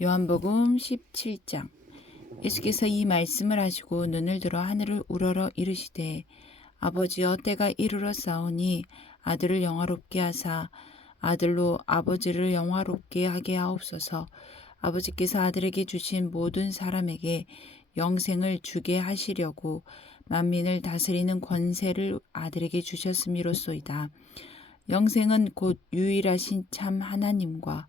요한복음 17장 예수께서 이 말씀을 하시고 눈을 들어 하늘을 우러러 이르시되 아버지여 때가 이르러 싸우니 아들을 영화롭게 하사 아들로 아버지를 영화롭게 하게 하옵소서 아버지께서 아들에게 주신 모든 사람에게 영생을 주게 하시려고 만민을 다스리는 권세를 아들에게 주셨음이로소이다. 영생은 곧 유일하신 참 하나님과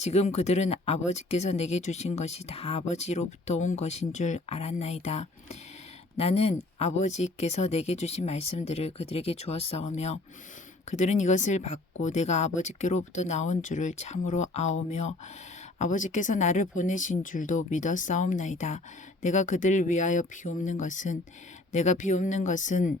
지금 그들은 아버지께서 내게 주신 것이 다 아버지로부터 온 것인 줄 알았나이다. 나는 아버지께서 내게 주신 말씀들을 그들에게 주었사오며 그들은 이것을 받고 내가 아버지께로부터 나온 줄을 참으로 아오며 아버지께서 나를 보내신 줄도 믿었사옵나이다. 내가 그들을 위하여 비옵는 것은 내가 비옵는 것은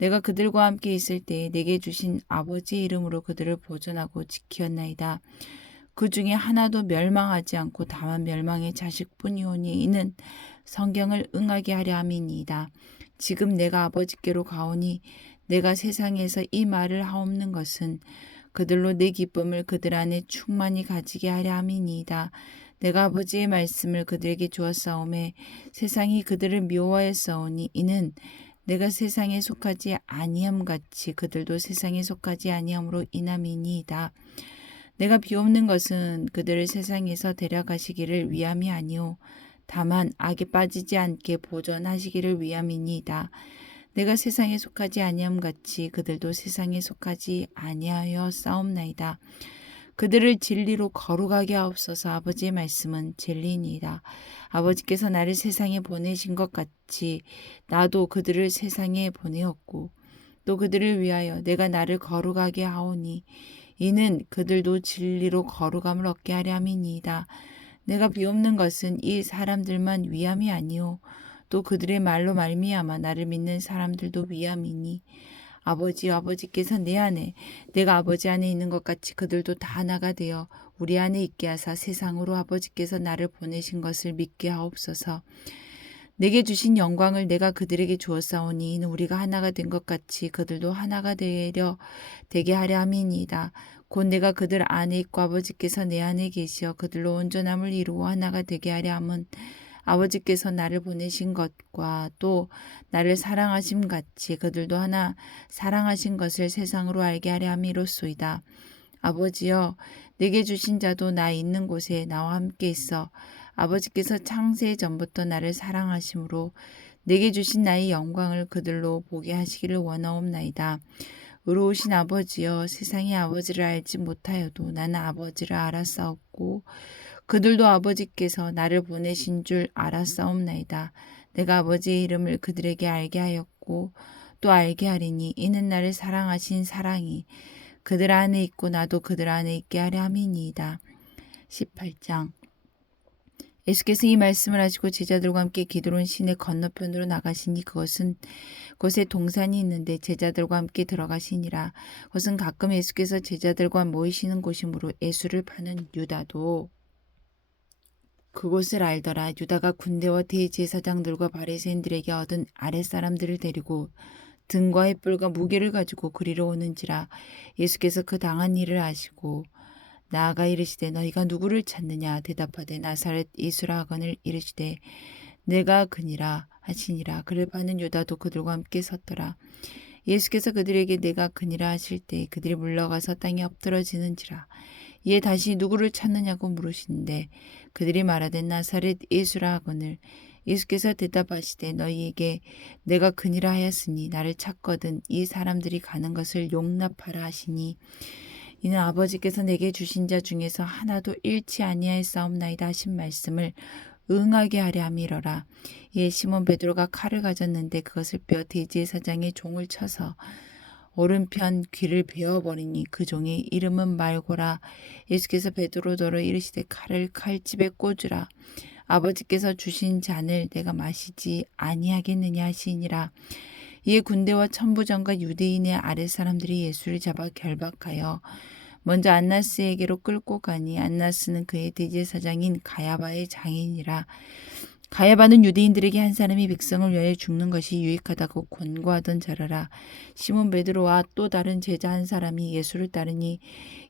내가 그들과 함께 있을 때에 내게 주신 아버지 이름으로 그들을 보존하고 지키었나이다. 그 중에 하나도 멸망하지 않고 다만 멸망의 자식뿐이오니 이는 성경을 응하게 하려 함이니이다. 지금 내가 아버지께로 가오니 내가 세상에서 이 말을 하옵는 것은 그들로 내 기쁨을 그들 안에 충만히 가지게 하려 함이니이다. 내가 아버지의 말씀을 그들에게 주었사오매 세상이 그들을 미워하였사오니 이는 내가 세상에 속하지 아니함 같이 그들도 세상에 속하지 아니함으로 인함이니이다. 내가 비옵는 것은 그들을 세상에서 데려가시기를 위함이 아니오 다만 악에 빠지지 않게 보존하시기를 위함이니이다. 내가 세상에 속하지 아니함 같이 그들도 세상에 속하지 아니하여 싸움나이다. 그들을 진리로 거룩하게 하옵소서 아버지의 말씀은 진리니이다. 아버지께서 나를 세상에 보내신 것 같이 나도 그들을 세상에 보내었고 또 그들을 위하여 내가 나를 거룩하게 하오니 이는 그들도 진리로 거룩함을 얻게 하려 함이니이다. 내가 비옵는 것은 이 사람들만 위함이 아니오 또 그들의 말로 말미암아 나를 믿는 사람들도 위함이니 아버지 아버지께서 내 안에 내가 아버지 안에 있는 것 같이 그들도 다 하나가 되어 우리 안에 있게 하사 세상으로 아버지께서 나를 보내신 것을 믿게 하옵소서. 내게 주신 영광을 내가 그들에게 주었사오니 우리가 하나가 된 것 같이 그들도 하나가 되려 되게 하려 함이니이다. 곧 내가 그들 안에 있고 아버지께서 내 안에 계시어 그들로 온전함을 이루어 하나가 되게 하려 함은 아버지께서 나를 보내신 것과 또 나를 사랑하심 같이 그들도 하나 사랑하신 것을 세상으로 알게 하려 함이로소이다. 아버지여 내게 주신 자도 나 있는 곳에 나와 함께 있어 아버지께서 창세 전부터 나를 사랑하심으로 내게 주신 나의 영광을 그들로 보게 하시기를 원하옵나이다. 의로우신 아버지여 세상의 아버지를 알지 못하여도 나는 아버지를 알았사옵고 그들도 아버지께서 나를 보내신 줄 알았사옵나이다. 내가 아버지의 이름을 그들에게 알게 하였고 또 알게 하리니 이는 나를 사랑하신 사랑이 그들 안에 있고 나도 그들 안에 있게 하려 함이니이다. 18장 예수께서 이 말씀을 하시고 제자들과 함께 기드론 시내 건너편으로 나가시니 그것은 곳에 동산이 있는데 제자들과 함께 들어가시니라. 그것은 가끔 예수께서 제자들과 모이시는 곳이므로 예수를 파는 유다도 그곳을 알더라. 유다가 군대와 대제사장들과 바리새인들에게 얻은 아랫사람들을 데리고 등과 햇불과 무게를 가지고 그리로 오는지라 예수께서 그 당한 일을 아시고 나아가 이르시되 너희가 누구를 찾느냐? 대답하되 나사렛 예수라 하거늘 이르시되 내가 그니라 하시니라. 그를 파는 유다도 그들과 함께 섰더라. 예수께서 그들에게 내가 그니라 하실 때 그들이 물러가서 땅에 엎드러지는지라 이에 다시 누구를 찾느냐고 물으신데 그들이 말하되 나사렛 예수라 하거늘 예수께서 대답하시되 너희에게 내가 그니라 하였으니 나를 찾거든 이 사람들이 가는 것을 용납하라 하시니 이는 아버지께서 내게 주신 자 중에서 하나도 잃지 아니하였사옵나이다 하신 말씀을 응하게 하려 함이러라. 이에 시몬 베드로가 칼을 가졌는데 그것을 뼈 돼지의 사장의 종을 쳐서 오른편 귀를 베어버리니 그 종의 이름은 말고라. 예수께서 베드로더러 이르시되 칼을 칼집에 꽂으라. 아버지께서 주신 잔을 내가 마시지 아니하겠느냐 하시니라. 이에 군대와 천부장과 유대인의 아랫사람들이 예수를 잡아 결박하여 먼저 안나스에게로 끌고 가니 안나스는 그의 대제사장인 가야바의 장인이라 가야바는 유대인들에게 한 사람이 백성을 위하여 죽는 것이 유익하다고 권고하던 자라라. 시몬 베드로와 또 다른 제자 한 사람이 예수를 따르니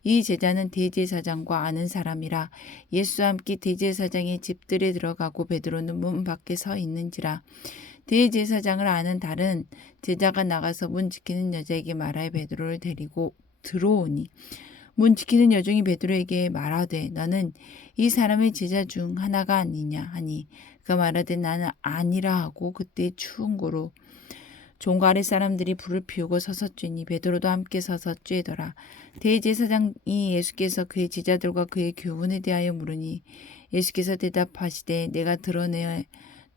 이 제자는 대제사장과 아는 사람이라 예수와 함께 대제사장의 집들에 들어가고 베드로는 문 밖에 서 있는지라. 대제사장을 아는 다른 제자가 나가서 문 지키는 여자에게 말하여 베드로를 데리고 들어오니. 문 지키는 여종이 베드로에게 말하되 너는 이 사람의 제자 중 하나가 아니냐 하니 그가 말하되 나는 아니라 하고 그때 추운 고로 종과 아래 사람들이 불을 피우고 서서 쬐니 베드로도 함께 서서 쬐더라. 대제사장이 예수께서 그의 제자들과 그의 교훈에 대하여 물으니 예수께서 대답하시되 내가 드러내어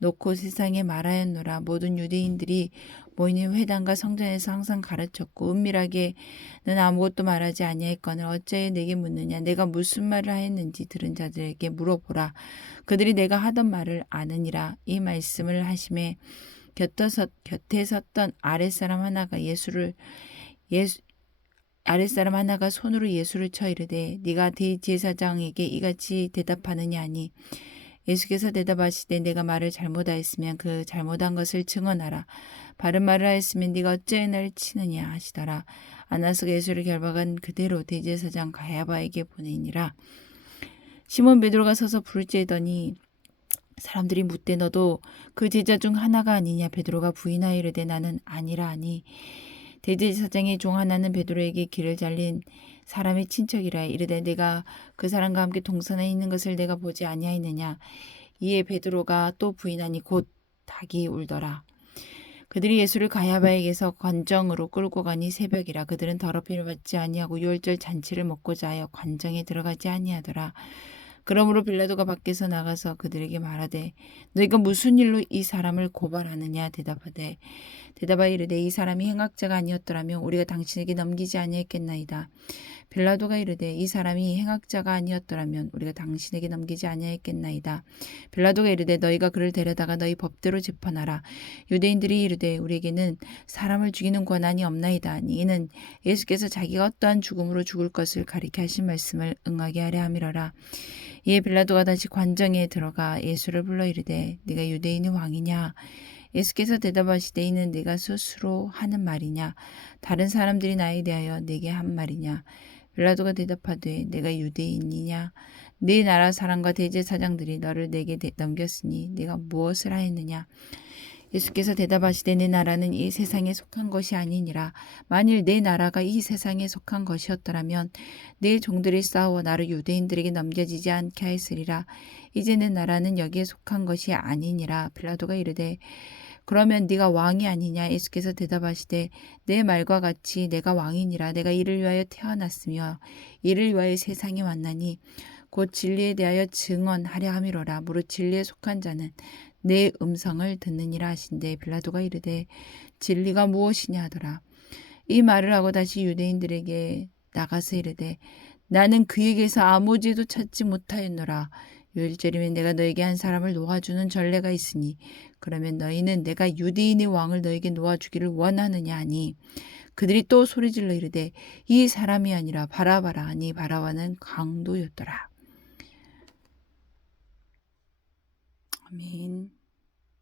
놓고 세상에 말하였노라. 모든 유대인들이 모이는 회당과 성전에서 항상 가르쳤고 은밀하게는 아무것도 말하지 아니하였거늘 어찌하여 내게 묻느냐? 내가 무슨 말을 하였는지 들은 자들에게 물어보라. 그들이 내가 하던 말을 아느니라. 이 말씀을 하심에 곁에, 섰, 곁에 섰던 아랫사람 하나가 예수를 예수 아랫사람 하나가 손으로 예수를 쳐 이르되 네가 대제사장에게 이같이 대답하느냐 하니 예수께서 대답하시되 내가 말을 잘못하였으면 그 잘못한 것을 증언하라. 바른 말을 하였으면 네가 어찌 나를 치느냐 하시더라. 아나스가 예수를 결박한 그대로 대제사장 가야바에게 보내니라. 시몬 베드로가 서서 쬐더니 사람들이 묻되 너도 그 제자 중 하나가 아니냐 베드로가 부인하여 이르되 나는 아니라 하니 대제사장의 종 하나는 베드로에게 길을 잘린 사람의 친척이라 이르되 내가 그 사람과 함께 동산에 있는 것을 내가 보지 아니하였느냐? 이에 베드로가 또 부인하니 곧 닭이 울더라. 그들이 예수를 가야바에게서 관정으로 끌고 가니 새벽이라. 그들은 더럽힘을 받지 아니하고 유월절 잔치를 먹고자 하여 관정에 들어가지 아니하더라 그러므로 빌라도가 밖에서 나가서 그들에게 말하되 너희가 무슨 일로 이 사람을 고발하느냐 대답하되 대답하여 이르되 이 사람이 행악자가 아니었더라면 우리가 당신에게 넘기지 아니했겠나이다. 빌라도가 이르되 이 사람이 행악자가 아니었더라면 우리가 당신에게 넘기지 아니했겠나이다. 빌라도가 이르되 너희가 그를 데려다가 너희 법대로 재판하라. 유대인들이 이르되 우리에게는 사람을 죽이는 권한이 없나이다. 이는 예수께서 자기가 어떠한 죽음으로 죽을 것을 가리켜 하신 말씀을 응하게 하려 함이러라. 이에 빌라도가 다시 관정에 들어가 예수를 불러 이르되 네가 유대인의 왕이냐? 예수께서 대답하시되 이는 네가 스스로 하는 말이냐? 다른 사람들이 나에 대하여 내게 한 말이냐? 빌라도가 대답하되 내가 유대인이냐? 네 나라 사람과 대제사장들이 너를 내게 넘겼으니 네가 무엇을 하였느냐 예수께서 대답하시되 내 나라는 이 세상에 속한 것이 아니니라. 만일 내 나라가 이 세상에 속한 것이었더라면 내 종들이 싸워 나를 유대인들에게 넘겨지지 않게 하였으리라. 이제 내 나라는 여기에 속한 것이 아니니라. 빌라도가 이르되 그러면 네가 왕이 아니냐? 예수께서 대답하시되 내 말과 같이 내가 왕이니라. 내가 이를 위하여 태어났으며 이를 위하여 세상에 왔나니 곧 진리에 대하여 증언하려 함이로라. 무릇 진리에 속한 자는 내 음성을 듣느니라 하신데 빌라도가 이르되 진리가 무엇이냐 하더라. 이 말을 하고 다시 유대인들에게 나가서 이르되 나는 그에게서 아무 죄도 찾지 못하였노라. 요일절이면 내가 너에게 한 사람을 놓아주는 전례가 있으니 그러면 너희는 내가 유대인의 왕을 너에게 놓아주기를 원하느냐 하니? 그들이 또 소리질러 이르되 이 사람이 아니라 바라바라 하니 바라바는 강도였더라. 아멘.